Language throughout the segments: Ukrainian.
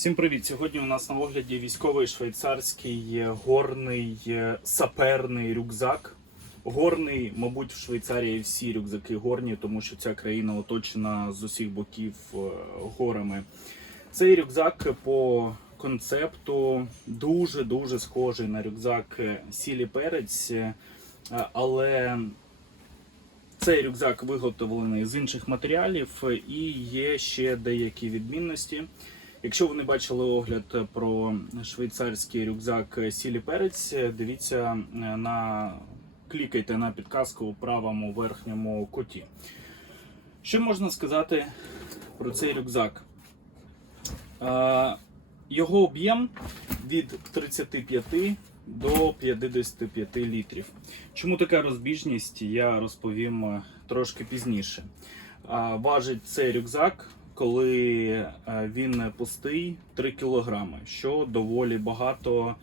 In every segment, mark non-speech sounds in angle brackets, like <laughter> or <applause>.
Всім привіт! Сьогодні у нас на огляді військовий швейцарський горний е, саперний рюкзак. Горний, мабуть, в Швейцарії всі рюкзаки горні, тому що ця країна оточена з усіх боків е, горами. Цей рюкзак по концепту дуже-дуже схожий на рюкзак Сілі Перець, е, але цей рюкзак виготовлений з інших матеріалів і є ще деякі відмінності. Якщо ви не бачили огляд про швейцарський рюкзак Сілі Перець, дивіться на клікайте на підказку у правому верхньому куті. Що можна сказати про цей рюкзак? Е, Його об'єм від 35 до 55 літрів. Чому така розбіжність, я розповім е, трошки пізніше. Важить цей рюкзак, коли е, він пустий 3 кг, що доволі багато,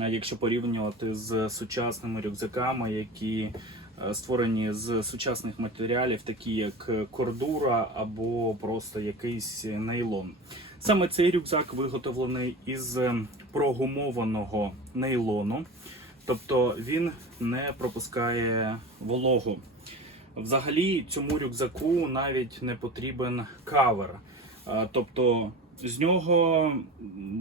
е, якщо порівнювати з сучасними рюкзаками, які е, створені з сучасних матеріалів, такі як кордура або просто якийсь нейлон. Саме цей рюкзак виготовлений із прогумованого нейлону, тобто він не пропускає вологу. Взагалі цьому рюкзаку навіть не потрібен кавер. Тобто з нього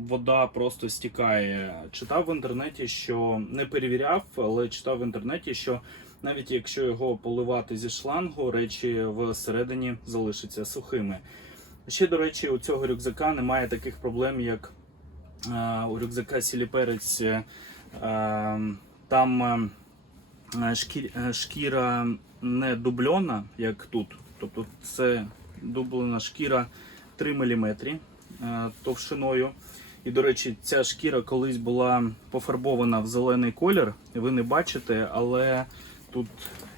вода просто стікає. Читав в інтернеті, що не перевіряв, але читав в інтернеті, що навіть якщо його поливати зі шлангу, речі всередині залишаться сухими. Ще, до речі, у цього рюкзака немає таких проблем, як е, у рюкзака Сіліперець. Е, там е, шкі- е, шкіра не дубльона, як тут. Тобто це дублена шкіра 3 мм е, товщиною. І, до речі, ця шкіра колись була пофарбована в зелений колір. Ви не бачите, але тут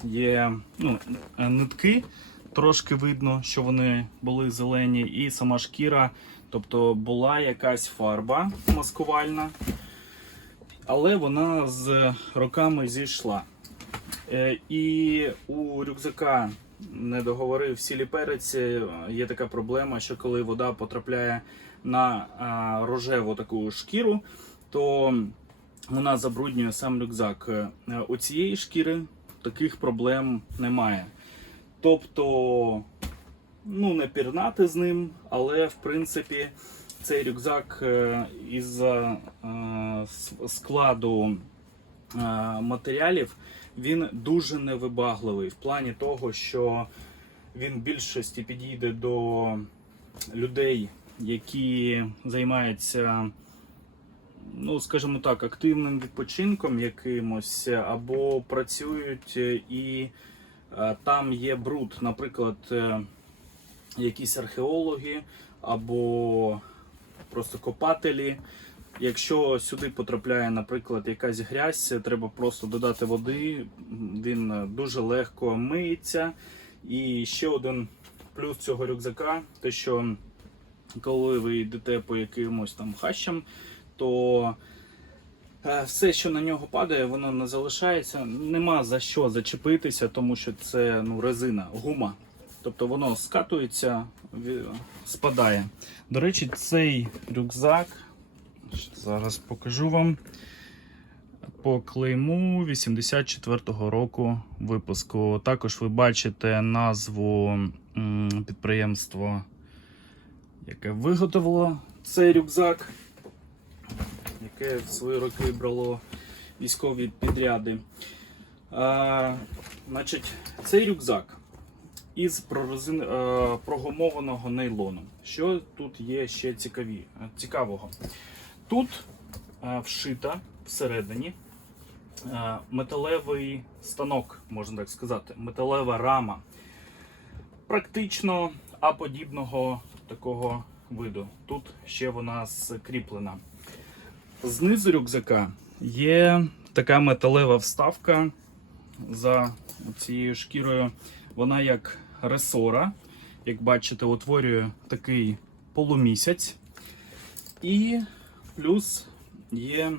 є ну, е, нитки. Трошки видно, що вони були зелені, і сама шкіра, тобто була якась фарба маскувальна, але вона з роками зійшла. Е, І у рюкзака не договорив сілі перець. е, Є така проблема, що коли вода потрапляє на рожеву таку шкіру, то вона забруднює сам рюкзак. Е, У цієї шкіри таких проблем немає. Тобто, ну, не пірнати з ним, але в принципі цей рюкзак е, е, с- складу е, матеріалів він дуже невибагливий в плані того, що він більшості підійде до людей, які займаються, ну скажімо так, активним відпочинком якимось, або працюють е, і е, там є бруд, наприклад, е, якісь археологи або просто копателі. Якщо сюди потрапляє, наприклад, якась грязь, треба просто додати води, він дуже легко миється. І ще один плюс цього рюкзака, те, що коли ви йдете по якимось там хащам, то е, все, що на нього падає, воно не залишається. Нема за що зачепитися, тому що це ну, резина, гума. Тобто воно скатується, спадає. До речі, цей рюкзак Зараз покажу вам по клейму 84-го року випуску. Також ви бачите назву підприємства, яке виготовило цей рюкзак, яке в свої роки брало військові підряди. А, значить, цей рюкзак із прорезин, е, прогумованого нейлону. Що тут є ще цікаві, цікавого? Тут е, вшита всередині е, металевий станок, можна так сказати, металева рама. Практично аподібного такого виду. Тут ще вона скріплена. Знизу рюкзака є така металева вставка за цією шкірою. Вона як ресора, як бачите, утворює такий полумісяць. І плюс є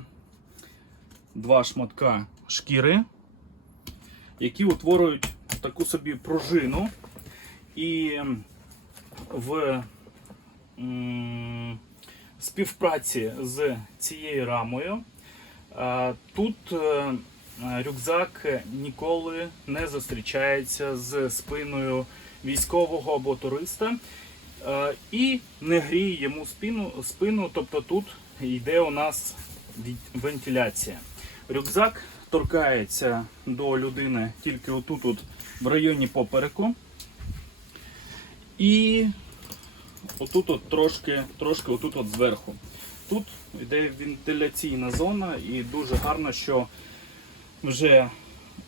два шматка шкіри, які утворюють таку собі пружину. І в співпраці з цією рамою. Тут е, рюкзак ніколи не зустрічається з спиною військового або туриста і не гріє йому спину, спину, тобто тут йде у нас вентиляція. Рюкзак торкається до людини тільки отут, от, в районі попереку. І отут от трошки, трошки отут от зверху. Тут йде вентиляційна зона, і дуже гарно, що вже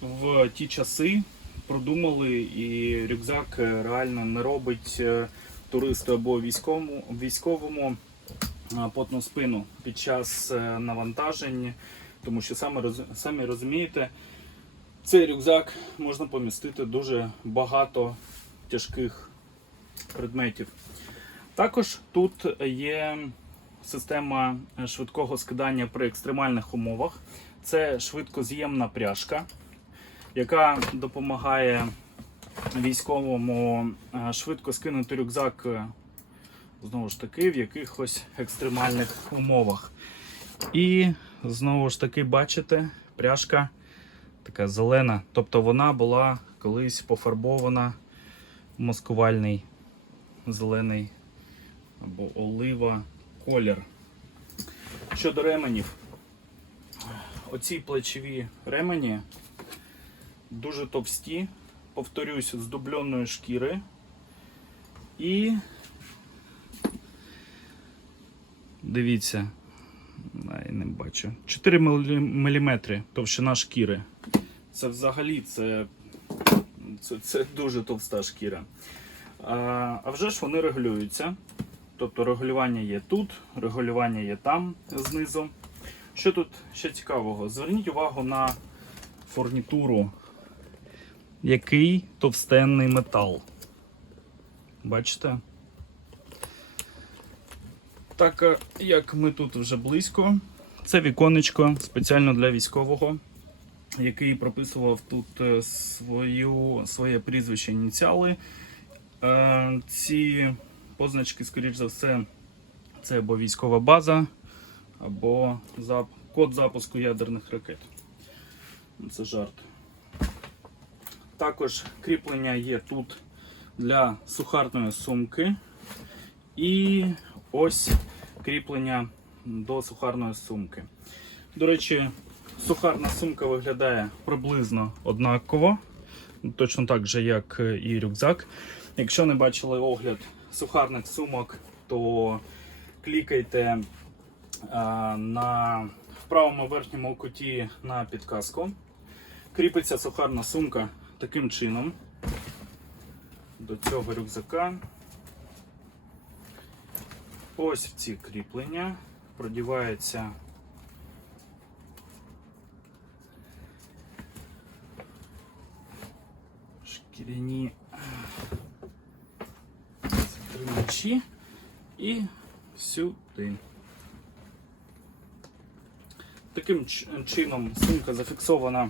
в ті часи продумали, і рюкзак е, реально не робить е, туристу або військовому, військовому е, потну спину під час е, навантажень, тому що саме самі розумієте, цей рюкзак можна помістити дуже багато тяжких предметів. Також тут є система швидкого скидання при екстремальних умовах. Це швидкоз'ємна пряжка, яка допомагає військовому е, швидко скинути рюкзак е, знову ж таки в якихось екстремальних умовах. І знову ж таки, бачите, пряжка така зелена. Тобто вона була колись пофарбована в маскувальний зелений або олива колір. Щодо ременів, оці плечові ремені дуже товсті, повторюсь, з дубльоної шкіри. І дивіться, Ай, не бачу. 4 мм товщина шкіри. Це взагалі це, це, це дуже товста шкіра. А, а вже ж вони регулюються. Тобто регулювання є тут, регулювання є там знизу. Що тут ще цікавого? Зверніть увагу на фурнітуру. Який товстенний метал. Бачите? Так е, як ми тут вже близько, це віконечко спеціально для військового, який прописував тут е, свою, своє прізвище ініціали. Е, Ці позначки, скоріш за все, це або військова база, або зап... код запуску ядерних ракет. Це жарт. Також кріплення є тут для сухарної сумки. І ось кріплення до сухарної сумки. До речі, сухарна сумка виглядає приблизно однаково, точно так же, як і рюкзак. Якщо не бачили огляд сухарних сумок, то клікайте а, на в правому верхньому куті на підказку. Кріпиться сухарна сумка таким чином до цього рюкзака. Ось в ці кріплення продівається шкіряні тримачі і сюди. Таким чином сумка зафіксована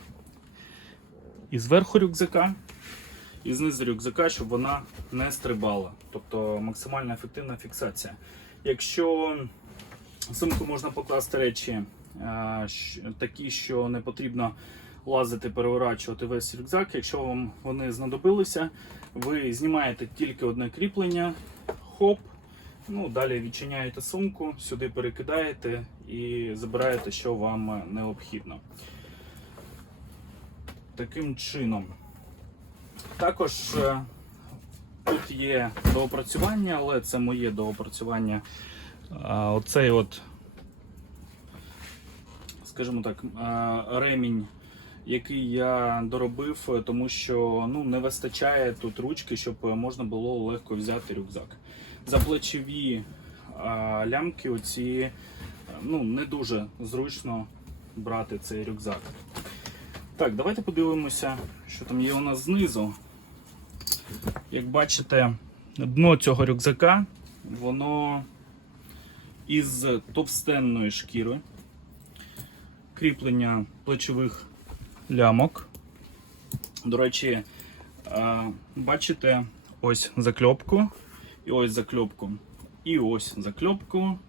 і зверху рюкзака, і знизу рюкзака, щоб вона не стрибала. Тобто максимально ефективна фіксація. Якщо в сумку можна покласти речі е, такі, що не потрібно лазити, переворачувати весь рюкзак. Якщо вам вони знадобилися, ви знімаєте тільки одне кріплення, хоп, ну, далі відчиняєте сумку, сюди перекидаєте і забираєте, що вам необхідно. Таким чином. Також е, тут є доопрацювання, але це моє доопрацювання. Оцей от, скажімо так, ремінь, який я доробив, е, тому що ну, не вистачає тут ручки, щоб е, можна було легко взяти рюкзак. За плечові лямки оці е, ну, не дуже зручно брати цей рюкзак. Так, давайте подивимося, що там є у нас знизу. Як бачите, дно цього рюкзака, воно із товстенної шкіри, кріплення плечових лямок. До речі, бачите ось закльопку, і ось закльопку, і ось закльопку,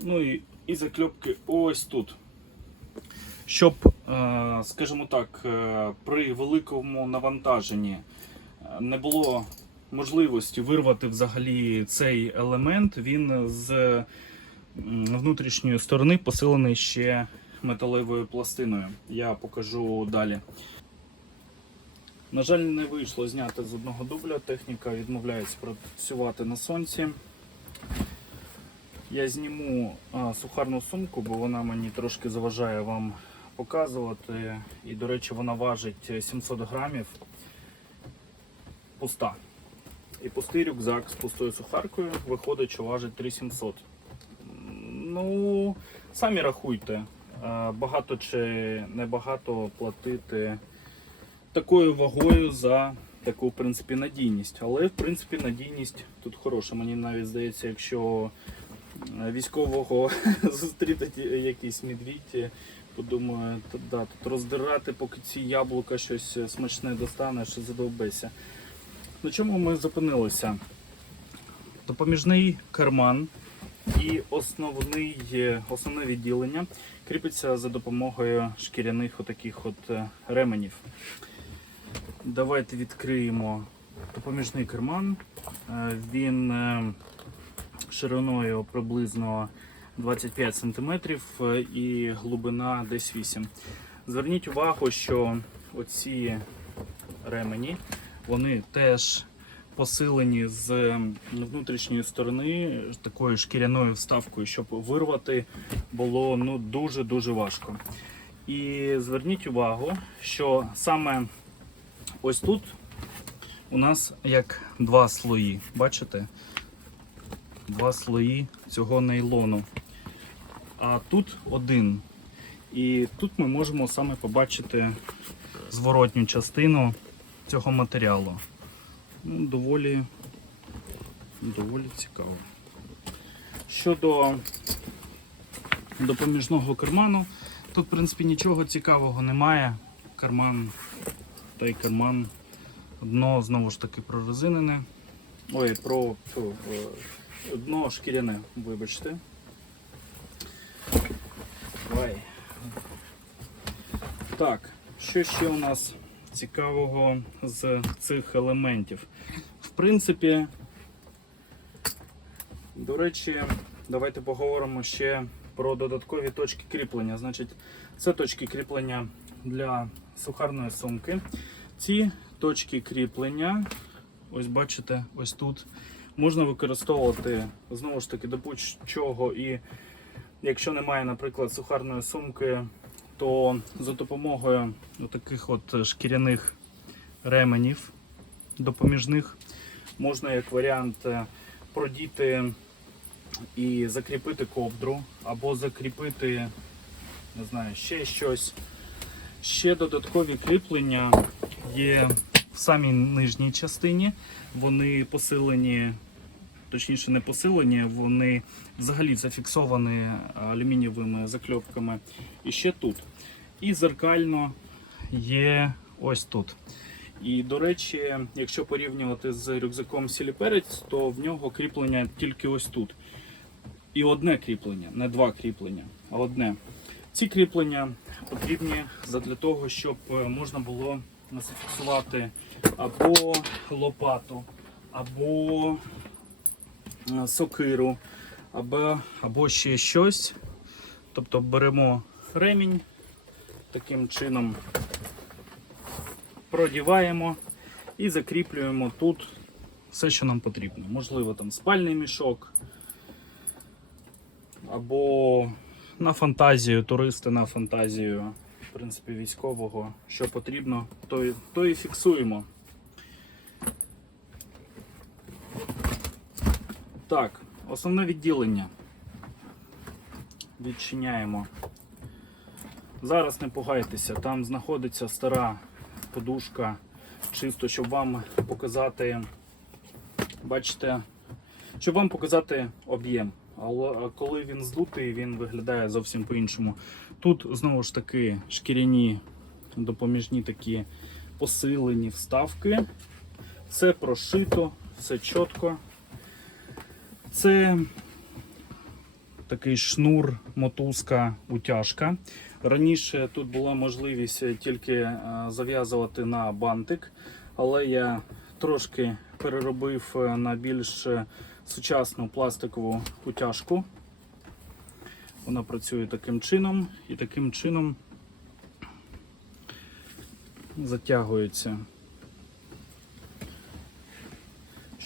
Ну і, і закльопки ось тут. Щоб, скажімо так, е, при великому навантаженні е, не було можливості вирвати взагалі цей елемент, він з внутрішньої сторони посилений ще металевою пластиною. Я покажу далі. На жаль, не вийшло зняти з одного дубля. Техніка відмовляється працювати на сонці. Я зніму а, сухарну сумку, бо вона мені трошки заважає вам показувати. І, до речі, вона важить 700 грамів. Пуста. І пустий рюкзак з пустою сухаркою виходить, що важить 3700. Ну, самі рахуйте, багато чи небагато платити такою вагою за таку, в принципі, надійність. Але, в принципі, надійність тут хороша. Мені навіть здається, якщо е, військового <laughs> зустріти якийсь медвідь, подумаю, то, да, тут роздирати, поки ці яблука щось смачне достанеш, задовбеся. На чому ми зупинилися? Допоміжний карман і основний, е, основне відділення кріпиться за допомогою шкіряних отаких от е, ременів. Давайте відкриємо допоміжний карман. Е, Він е, шириною приблизно 25 см і глибина десь 8 Зверніть увагу, що оці ремені вони теж посилені з внутрішньої сторони такою шкіряною вставкою, щоб вирвати було ну, дуже-дуже важко. І зверніть увагу, що саме ось тут у нас як два слої. Бачите? Два слої цього нейлону. А тут один. І тут ми можемо саме побачити зворотню частину цього матеріалу. Ну, доволі, доволі цікаво. Щодо допоміжного карману, тут, в принципі, нічого цікавого немає. Карман та й карман. Дно знову ж таки прорезинене. Ой, про фу, е, дно шкіряне, вибачте. Так, що ще у нас цікавого з цих елементів? В принципі, до речі, давайте поговоримо ще про додаткові точки кріплення. Значить, це точки кріплення для сухарної сумки. Ці точки кріплення, ось бачите, ось тут, можна використовувати знову ж таки до будь-чого. І якщо немає, наприклад, сухарної сумки, то за допомогою таких от шкіряних ременів допоміжних можна як варіант е, продіти і закріпити ковдру, або закріпити, не знаю, ще щось. Ще додаткові кріплення є в самій нижній частині. Вони посилені, точніше не посилені, вони взагалі зафіксовані алюмінієвими закльопками. І ще тут. І зеркально є ось тут. І, до речі, якщо порівнювати з рюкзаком Сіліперець, то в нього кріплення тільки ось тут. І одне кріплення, не два кріплення, а одне. Ці кріплення потрібні для того, щоб е, можна було зафіксувати або лопату, або е, сокиру, або, або ще щось. Тобто беремо ремінь, таким чином продіваємо і закріплюємо тут все, що нам потрібно. Можливо, там спальний мішок, або на фантазію, туристи на фантазію, в принципі, військового, що потрібно, то, то і фіксуємо. Так, основне відділення. Відчиняємо. Зараз не пугайтеся, там знаходиться стара подушка, чисто, щоб вам показати, бачите, щоб вам показати об'єм. Але коли він здутий, він виглядає зовсім по-іншому. Тут знову ж таки шкіряні допоміжні такі посилені вставки. Все прошито, все чітко. Це такий шнур, мотузка, утяжка. Раніше тут була можливість тільки е, зав'язувати на бантик, але я трошки переробив е, на більш е, сучасну пластикову утяжку. Вона працює таким чином і таким чином затягується.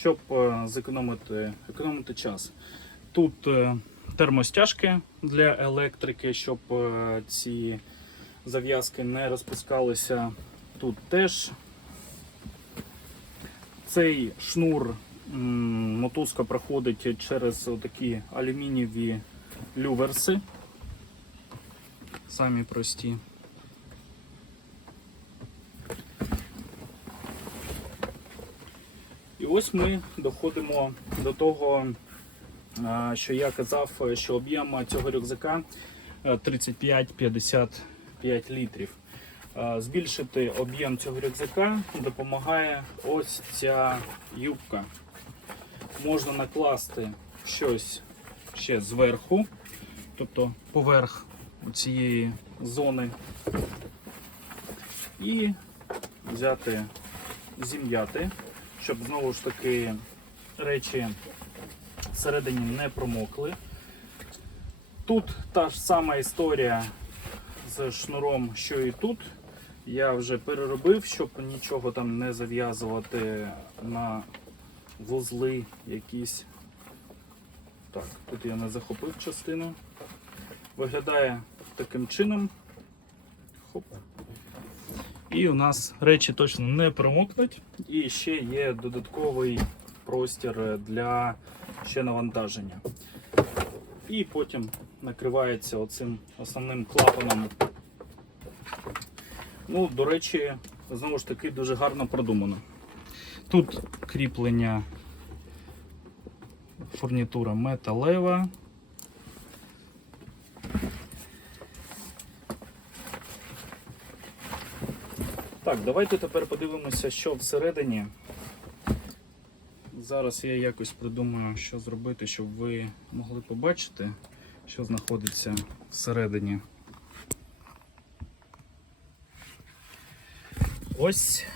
Щоб е, зекономити економити час. Тут е, термостяжки для електрики, щоб е, ці зав'язки не розпускалися. Тут теж цей шнур мотузка проходить через такі алюмінієві люверси. Самі прості. Ось ми доходимо до того, що я казав, е, що об'єм цього рюкзака е, 35-55 літрів. Збільшити об'єм цього рюкзака допомагає ось ця юбка. Можна накласти щось ще зверху, тобто поверх цієї зони, і взяти, зім'яти, щоб знову ж таки речі всередині не промокли. Тут та ж сама історія з шнуром, що і тут. Я вже переробив, щоб нічого там не зав'язувати на вузли якісь. Так, тут я не захопив частину. Виглядає таким чином. Хоп. І у нас речі точно не промокнуть. І ще є додатковий простір для ще навантаження. І потім накривається оцим основним клапаном. Ну, до речі, знову ж таки дуже гарно продумано. Тут кріплення фурнітура металева. Так, давайте тепер подивимося, що всередині. Зараз я якось придумаю, що зробити, щоб ви могли побачити, що знаходиться всередині. Ось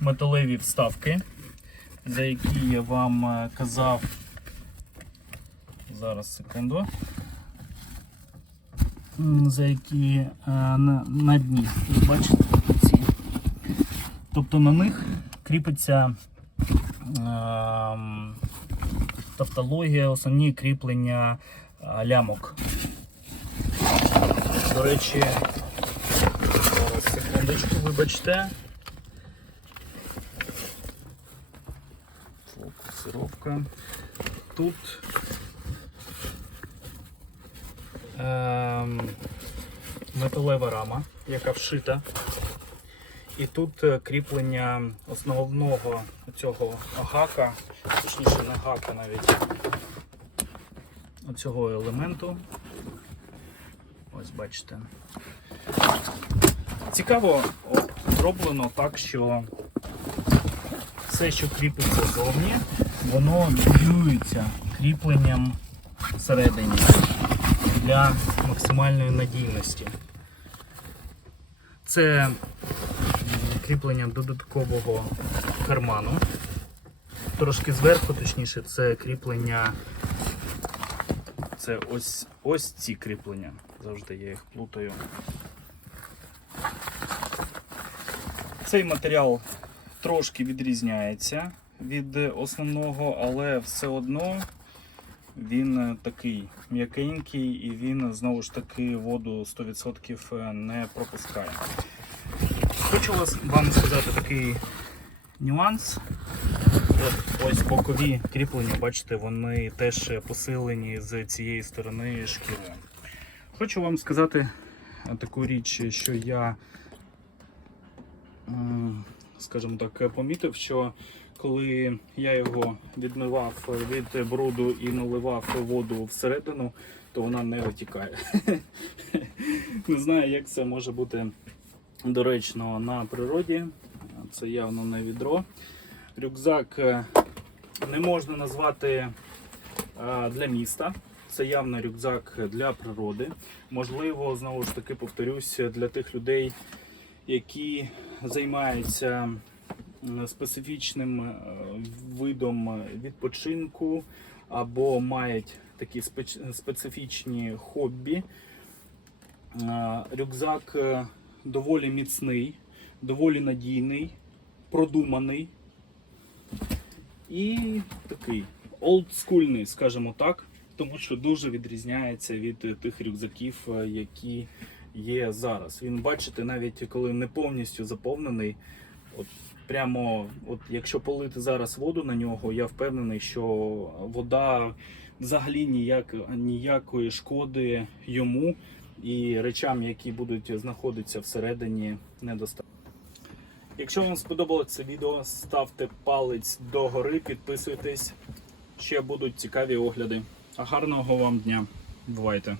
металеві вставки, за які я вам е, казав. Зараз секунду. За які е, на, на дні. Бачите. Тобто на них кріпиться ем, тавтологія, основні кріплення е, лямок. До речі, зараз секундочку, вибачте. Фокусировка. Тут ем, металева рама, яка вшита. І тут е, кріплення основного цього гака, точніше не гака навіть оцього елементу. Ось бачите. Цікаво зроблено так, що все, що кріпиться зовні, воно дублюється кріпленням всередині для максимальної надійності. Це кріплення додаткового карману. Трошки зверху, точніше, це кріплення. Це ось ось ці кріплення. Завжди я їх плутаю. Цей матеріал трошки відрізняється від основного, але все одно він такий м'якенький і він знову ж таки воду 100% не пропускає. Хочу вам сказати такий нюанс. Ось бокові кріплення, бачите, вони теж посилені з цієї сторони шкірою. Хочу вам сказати таку річ, що я, скажімо так, помітив, що коли я його відмивав від бруду і наливав воду всередину, то вона не витікає. <laughs> Не знаю, як це може бути доречно на природі. Це явно не відро. Рюкзак е, не можна назвати е, для міста. це явно рюкзак для природи. Можливо, знову ж таки повторюсь, для тих людей, які займаються специфічним е, видом відпочинку або мають такі специфічні хобі. Рюкзак доволі міцний, доволі надійний, продуманий і такий олдскульний, скажімо так, тому що дуже відрізняється від тих рюкзаків, е, які є зараз. Він, бачите, навіть коли не повністю заповнений, от прямо, от якщо полити зараз воду на нього, я впевнений, що вода взагалі ніяк, ніякої шкоди йому і речам, які будуть знаходитися всередині, недостатньо. Якщо вам сподобалося це відео, ставте палець догори, підписуйтесь. Ще будуть цікаві огляди. А гарного вам дня. Бувайте!